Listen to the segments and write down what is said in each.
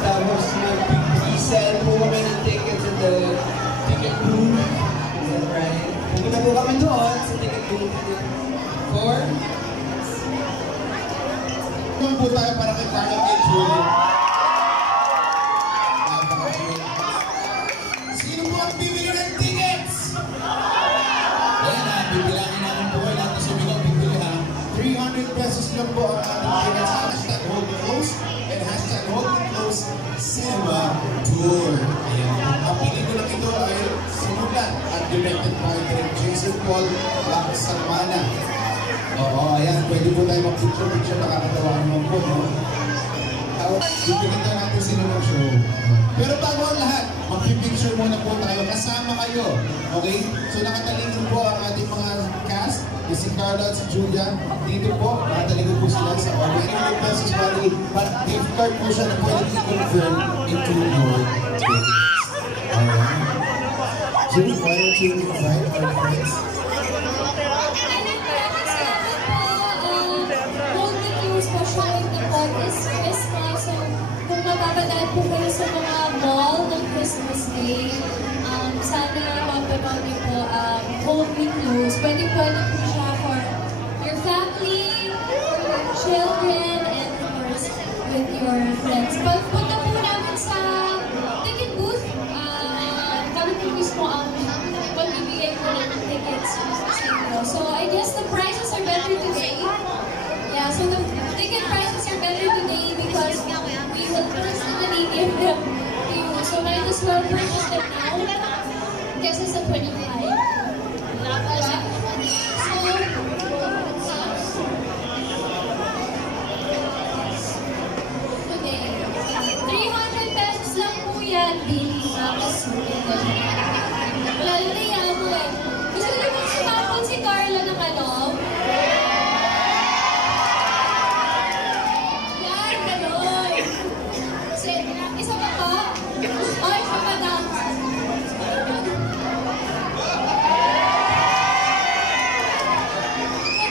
Tapos mag-pre-sell po kami ng tickets at the ticket booth. Is that right? Pupunta po kami doon sa ticket booth. For? Kung po tayo para kay Carlo K. Julie. Sino po ang bibili ng tickets? Ayan ha, bibilangin namin po kayo natin sa bilang bibili ha. 300 pesos lang po ang ating tickets. Hashtag Hold Me Close and hashtag Hold Me Close Cinema Tour. Ayan. Ang pelikula ito ay sinulat at directed by Direk Jason Paul Lacsamana. Oo, ayan. Pwede po tayo mag-picture-picture. Nakakatawa naman po, no? Bibigyan na natin sila ng show. Pero bago ang lahat, mag-picture muna po tayo. Kasama kayo. Okay? So nakatalikod po ang ating mga cast. Si Carla at si Julia. Dito po, nakatalikod po sila sa Oriental Pesos Valley. But gift card po siya na pwede i-confirm into your tickets. Alright. Julie, why don't you invite our friends? So, kung mapapadaan po kayo sa mga mall ng Christmas Day, sana mapanood niyo po Hold Me Close. Pwede po siya for your family, for your children, and of course, with your friends. Pagpunta po namin sa ticket booth, kami po mismo ang magbibigay po ng tickets sa inyo. So, I guess the prices are better today. Yeah, so the ticket prices are better today because we will personally give them to you. So might as well purchase them now. This is a 25. Okay. 300 pesos lang po yan. Bili na kasulit. Wala na yan po eh. Gusto niyo bang sumapon si Carla ng ano? Isa pa po? O, isa pa daw.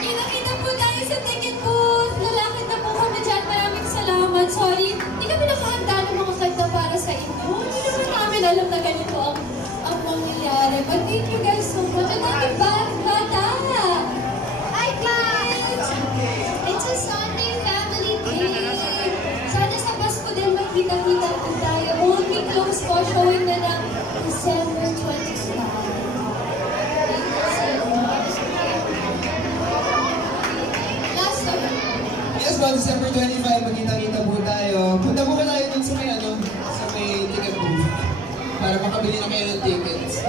Nakita po tayo sa ticket booth. Lalakad na po kami dyan. Maraming salamat. Sorry, hindi kami nakahanda ng mga kanta para sa inyo. Hindi naman namin alam na ganito ang mangyayari. But thank you guys so much. At thank you, Bata. Hi, kids! It's a Sunday family day. Sana sa Pasko din magkita-kita po tayo. Hold Me Close po, showing na ng December 25. Last of it. Yes, well, December 25, magkita-kita po tayo. Punta po ka tayo dun sa may ticket booth para makabili na kayo ng tickets.